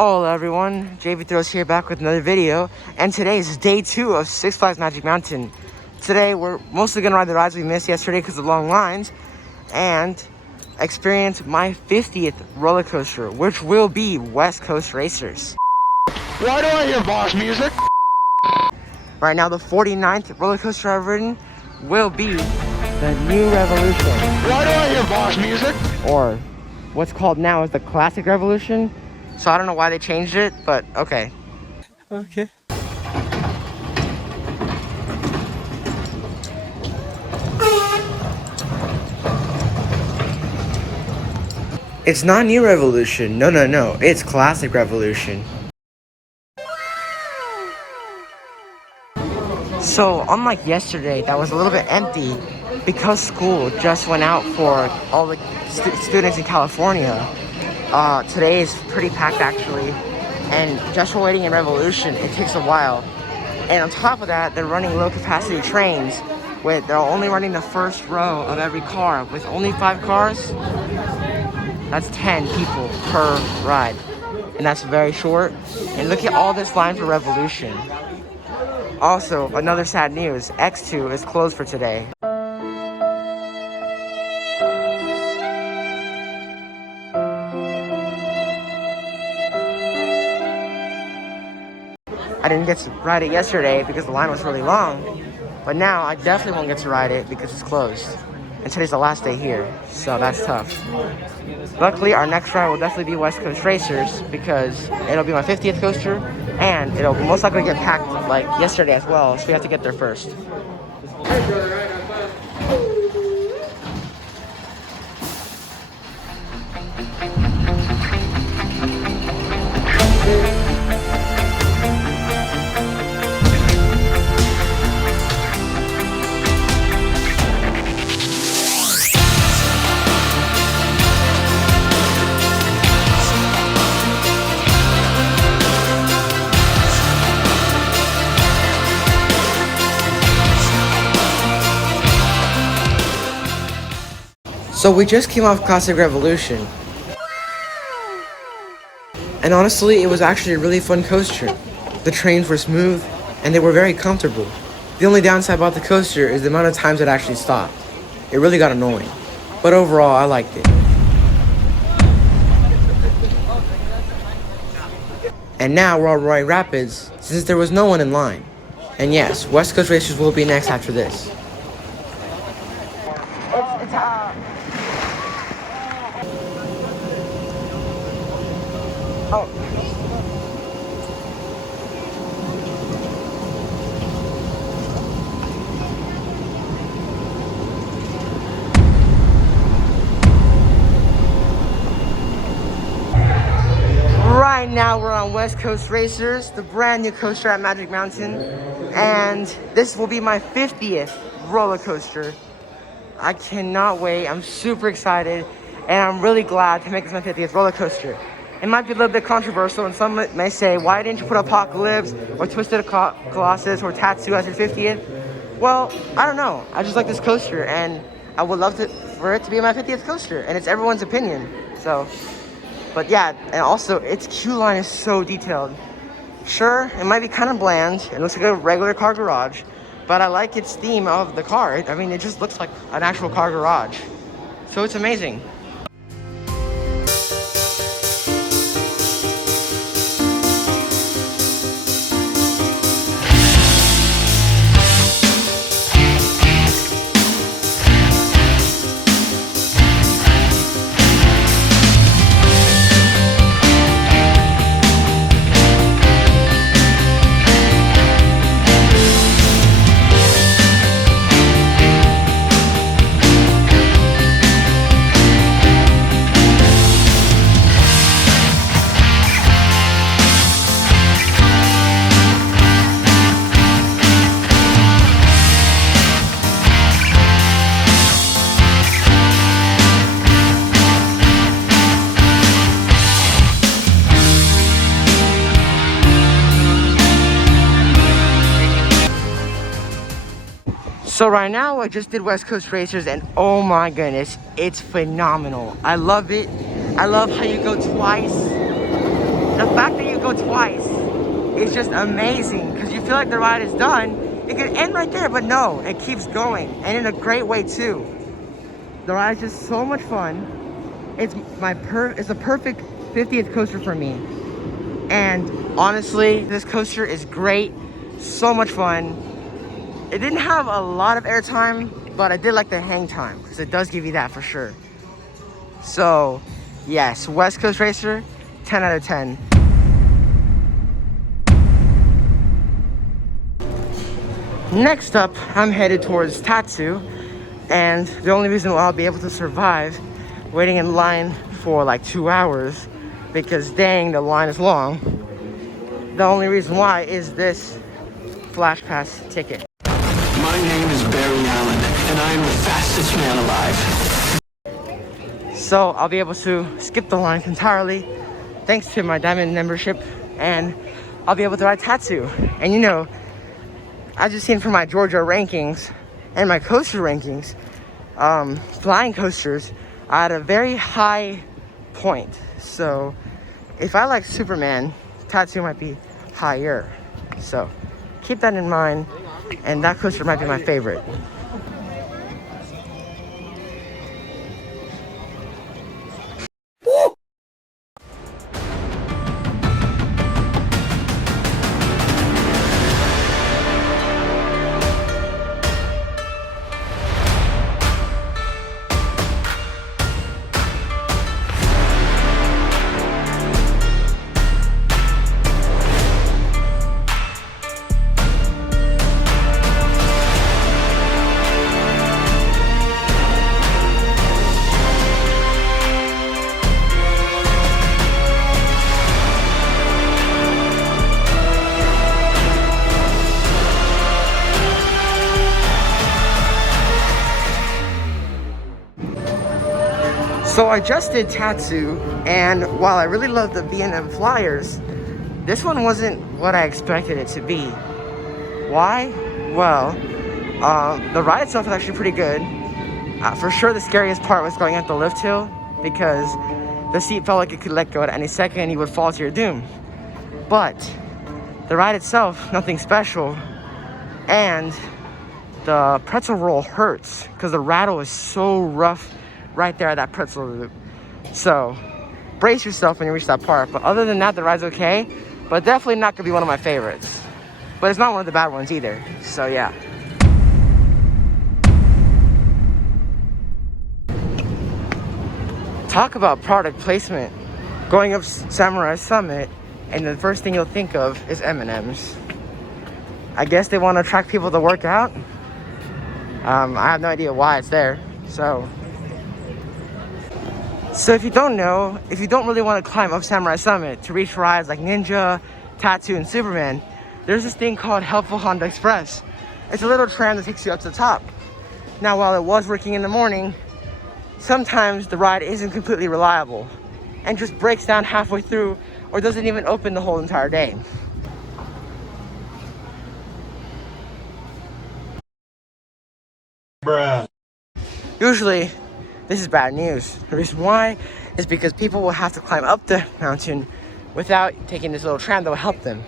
Hello everyone, JBVLOGS here back with another video, and today is day 2 of Six Flags Magic Mountain. Today we're mostly going to ride the rides we missed yesterday because of long lines, and experience my 50th roller coaster, which will be West Coast Racers. Why do I hear boss music? Right now the 49th roller coaster I've ridden will be the New Revolution. Why do I hear boss music? Or what's called now is the Classic Revolution. So I don't know why they changed it, but okay. Okay. It's not New Revolution. No. It's Classic Revolution. So unlike yesterday, that was a little bit empty because school just went out for all the students in California. Today is pretty packed actually, and just for waiting in Revolution, it takes a while. And on top of that, they're running low capacity trains with, they're only running the first row of every car. With only 5 cars, that's 10 people per ride. And that's very short. And look at all this line for Revolution. Also, another sad news, X2 is closed for today. I didn't get to ride it yesterday because the line was really long, but now I definitely won't get to ride it because it's closed. And today's the last day here, so that's tough. Luckily, our next ride will definitely be West Coast Racers because it'll be my 50th coaster, and it'll most likely get packed like yesterday as well, so we have to get there first. So we just came off Classic Revolution, and honestly, it was actually a really fun coaster. The trains were smooth, and they were very comfortable. The only downside about the coaster is the amount of times it actually stopped. It really got annoying, but overall, I liked it. And now we're on Roy Rapids, since there was no one in line. And yes, West Coast Racers will be next after this. Oh. Right now we're on West Coast Racers, the brand new coaster at Magic Mountain, and this will be my 50th roller coaster. I cannot wait. I'm super excited, and I'm really glad to make this my 50th roller coaster. It might be a little bit controversial, and some may say, why didn't you put Apocalypse or Twisted Colossus or Tatsu as your 50th? Well, I don't know. I just like this coaster, and I would love for it to be my 50th coaster, and it's everyone's opinion. So, but yeah, and also its queue line is so detailed. Sure, it might be kind of bland. It looks like a regular car garage, but I like its theme of the car. I mean, it just looks like an actual car garage. So it's amazing. So right now I just did West Coast Racers and oh my goodness, it's phenomenal. I love it. I love how you go twice. The fact that you go twice is just amazing because you feel like the ride is done. It could end right there, but no, it keeps going and in a great way too. The ride is just so much fun. It's the perfect 50th coaster for me. And honestly, this coaster is great, so much fun. It didn't have a lot of airtime, but I did like the hang time because it does give you that for sure. So yes, West Coast Racer, 10 out of 10. Next up, I'm headed towards Tatsu, and the only reason why I'll be able to survive waiting in line for like 2 hours, because dang, the line is long. The only reason why is this Flash Pass ticket. My name is Barry Allen, and I am the fastest man alive. So I'll be able to skip the line entirely thanks to my diamond membership, and I'll be able to ride Tatsu. And you know, I just seen from my Georgia rankings and my coaster rankings, flying coasters are at a very high point. So if I like Superman, Tatsu might be higher. So keep that in mind, and that coaster might be my favorite. So I just did Tatsu, and while I really love the B&M Flyers, this one wasn't what I expected it to be. Why? Well, the ride itself is actually pretty good. For sure the scariest part was going up the lift hill, because the seat felt like it could let go at any second and you would fall to your doom. But the ride itself, nothing special, and the pretzel roll hurts because the rattle is so rough right there at that pretzel loop. So brace yourself when you reach that part. But other than that, the ride's okay, but definitely not gonna be one of my favorites. But it's not one of the bad ones either, so yeah. Talk about product placement. Going up Samurai Summit, and the first thing you'll think of is M&Ms. I guess they want to attract people to work out. I have no idea why it's there. So if you don't know, if you don't really want to climb up Samurai Summit to reach rides like Ninja, Tatsu, and Superman, there's this thing called Helpful Honda Express. It's a little tram that takes you up to the top. Now, while it was working in the morning, sometimes the ride isn't completely reliable and just breaks down halfway through or doesn't even open the whole entire day. Bruh. Usually, this is bad news. The reason why is because people will have to climb up the mountain without taking this little tram that will help them.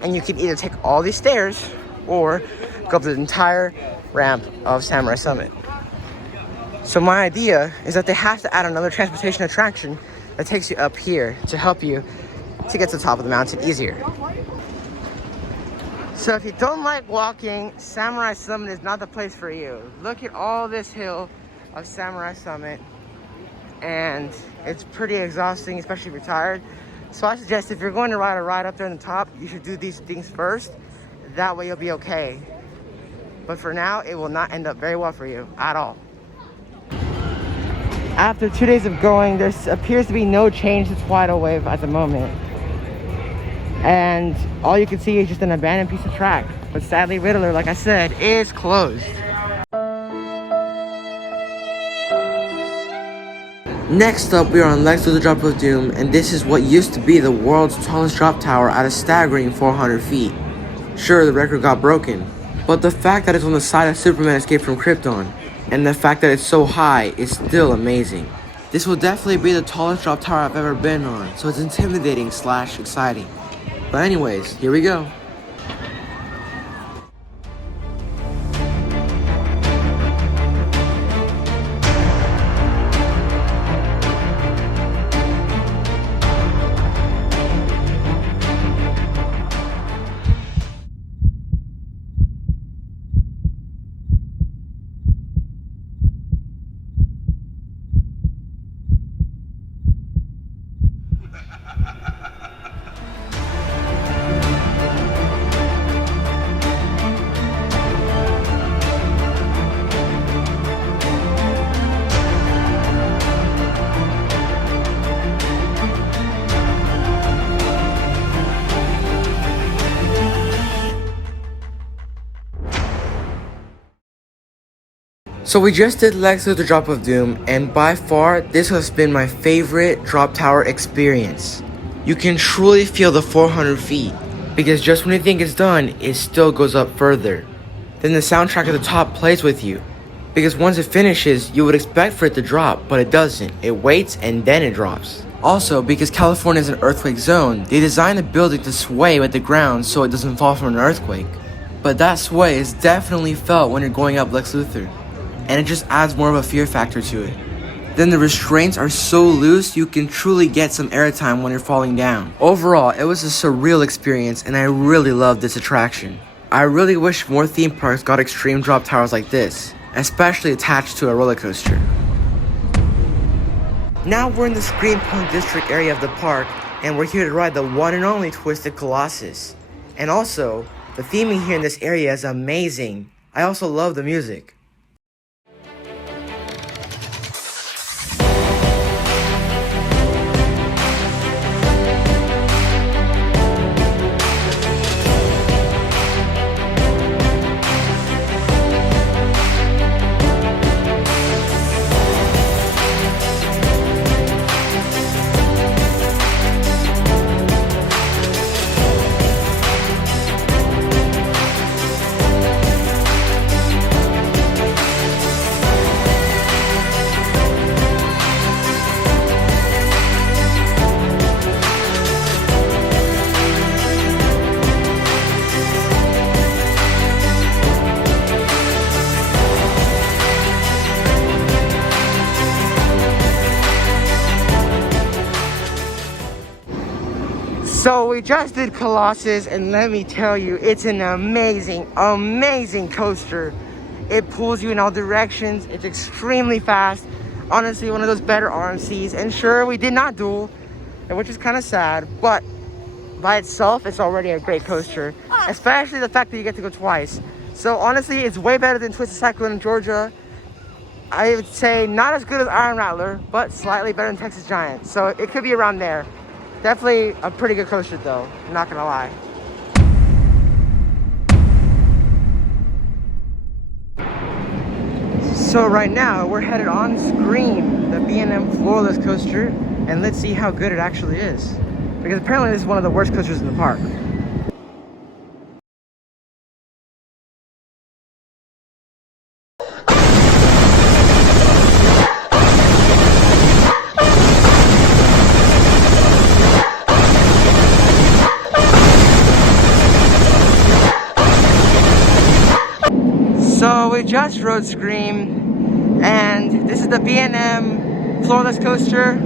And you can either take all these stairs or go up the entire ramp of Samurai Summit. So my idea is that they have to add another transportation attraction that takes you up here to help you to get to the top of the mountain easier. So if you don't like walking, Samurai Summit is not the place for you. Look at all this hill of Samurai Summit, and it's pretty exhausting, especially if you're tired. So I suggest if you're going to ride a ride up there on the top, you should do these things first. That way you'll be okay. But for now, it will not end up very well for you at all. After 2 days of going, there appears to be no change to Tidal Wave at the moment. And all you can see is just an abandoned piece of track. But sadly, Riddler, like I said, is closed. Next up, we are on Lex Luthor Drop of Doom, and this is what used to be the world's tallest drop tower at a staggering 400 feet. Sure, the record got broken, But the fact that it's on the side of Superman Escape from Krypton, and the fact that it's so high is still amazing. This will definitely be the tallest drop tower I've ever been on, so it's intimidating / exciting. But anyways, here we go. So we just did Lex Luthor Drop of Doom, and by far, this has been my favorite drop tower experience. You can truly feel the 400 feet, because just when you think it's done, it still goes up further. Then the soundtrack at the top plays with you, because once it finishes, you would expect for it to drop, but it doesn't. It waits and then it drops. Also, because California is an earthquake zone, they designed the building to sway with the ground so it doesn't fall from an earthquake. But that sway is definitely felt when you're going up Lex Luthor, and it just adds more of a fear factor to it. Then the restraints are so loose you can truly get some airtime when you're falling down. Overall, it was a surreal experience and I really loved this attraction. I really wish more theme parks got extreme drop towers like this, especially attached to a roller coaster. Now we're in the Scream Punk District area of the park, and we're here to ride the one and only Twisted Colossus. And also, the theming here in this area is amazing. I also love the music. So we just did Colossus, and let me tell you, it's an amazing, amazing coaster. It pulls you in all directions. It's extremely fast. Honestly, one of those better RMCs. And sure, we did not duel, which is kind of sad, but by itself, it's already a great coaster, especially the fact that you get to go twice. So honestly, it's way better than Twisted Cyclone in Georgia. I would say not as good as Iron Rattler, but slightly better than Texas Giant. So it could be around there. Definitely a pretty good coaster though, I'm not gonna lie. So right now, we're headed on Scream, the B&M floorless coaster, and let's see how good it actually is. Because apparently this is one of the worst coasters in the park. So we just rode Scream, and this is the B&M floorless coaster,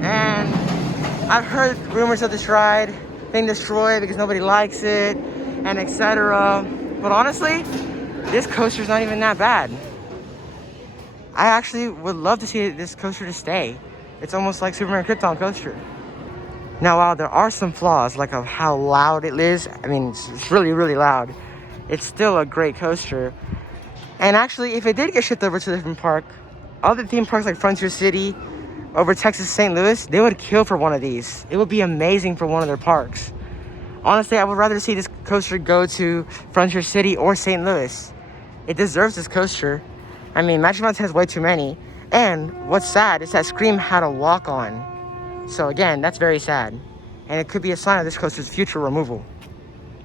and I've heard rumors of this ride being destroyed because nobody likes it and etc. But honestly, this coaster's not even that bad. I actually would love to see this coaster to stay. It's almost like Superman Krypton coaster. Now while there are some flaws, like of how loud it is, I mean it's really, really loud, it's still a great coaster. And actually, if it did get shipped over to a different park, other theme parks like Frontier City, over Texas, St. Louis, they would kill for one of these. It would be amazing for one of their parks. Honestly, I would rather see this coaster go to Frontier City or St. Louis. It deserves this coaster. I mean, Magic Mountain has way too many. And what's sad is that Scream had a walk-on. So again, that's very sad. And it could be a sign of this coaster's future removal.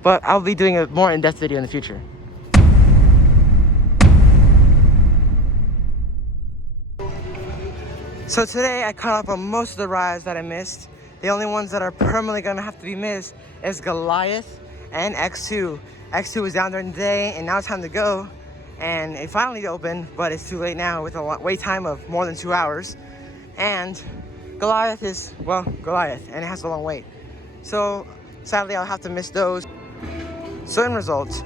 but I'll be doing a more in-depth video in the future. So today I caught up on most of the rides that I missed. The only ones that are permanently gonna have to be missed is Goliath and X2. X2 was down during the day and now it's time to go. And it finally opened, but it's too late now with a wait time of more than 2 hours. And Goliath is, well, Goliath, and it has a long wait. So sadly I'll have to miss those. So in results,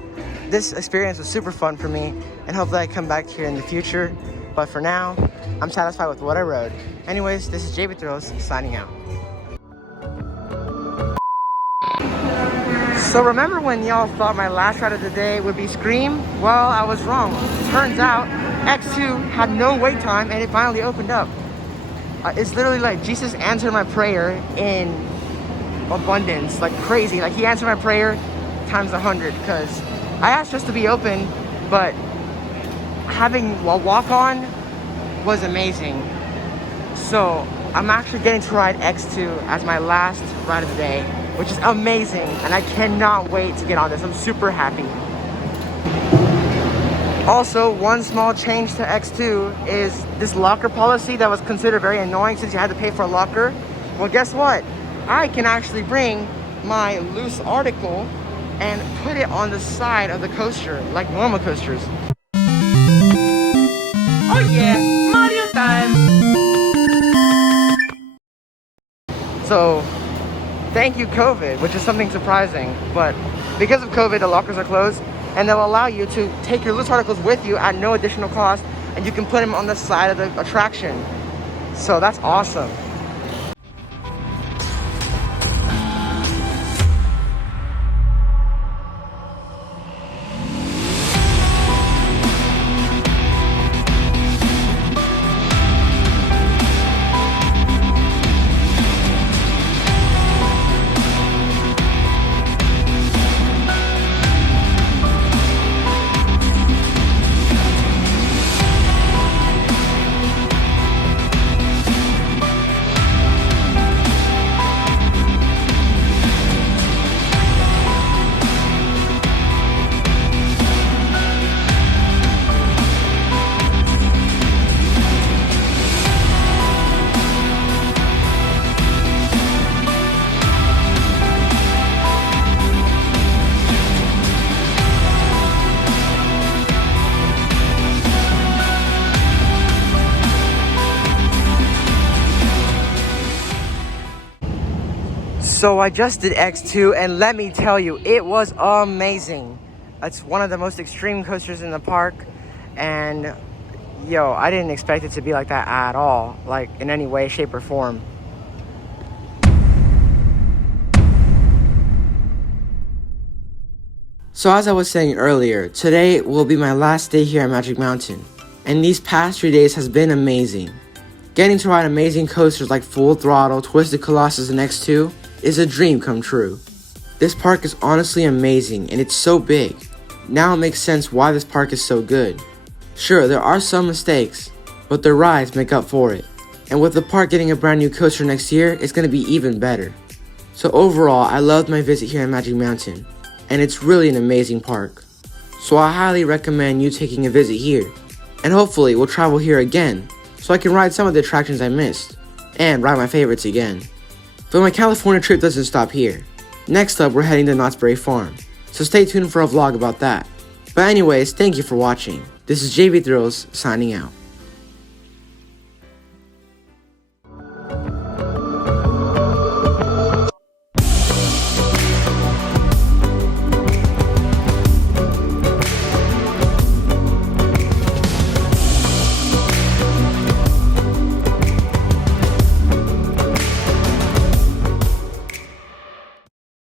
this experience was super fun for me, and hopefully I come back here in the future. But for now, I'm satisfied with what I rode. Anyways, this is JBVLOGS signing out. So remember when y'all thought my last ride of the day would be Scream? Well, I was wrong. Turns out X2 had no wait time and it finally opened up. It's literally like Jesus answered my prayer in abundance, like crazy. Like he answered my prayer times 100, because I asked just to be open, but having a walk-on was amazing. So I'm actually getting to ride X2 as my last ride of the day, which is amazing, and I cannot wait to get on this. I'm super happy. Also, one small change to X2 is this locker policy that was considered very annoying since you had to pay for a locker. Well, guess what? I can actually bring my loose article and put it on the side of the coaster like normal coasters. Oh yeah, Mario time! So, thank you COVID, which is something surprising, but because of COVID, the lockers are closed, and they'll allow you to take your loose articles with you at no additional cost, and you can put them on the side of the attraction. So that's awesome. So I just did X2, and let me tell you, it was amazing. It's one of the most extreme coasters in the park, and yo, I didn't expect it to be like that at all, like in any way, shape, or form. So as I was saying earlier, today will be my last day here at Magic Mountain, and these past 3 days has been amazing. Getting to ride amazing coasters like Full Throttle, Twisted Colossus, and X2 is a dream come true. This park is honestly amazing, and it's so big. Now it makes sense why this park is so good. Sure, there are some mistakes, but the rides make up for it. And with the park getting a brand new coaster next year, it's going to be even better. So overall, I loved my visit here at Magic Mountain, and it's really an amazing park. So I highly recommend you taking a visit here, and hopefully we'll travel here again, so I can ride some of the attractions I missed, and ride my favorites again. But my California trip doesn't stop here. Next up, we're heading to Knott's Berry Farm, so stay tuned for a vlog about that. But anyways, thank you for watching. This is JBVLOGS signing out.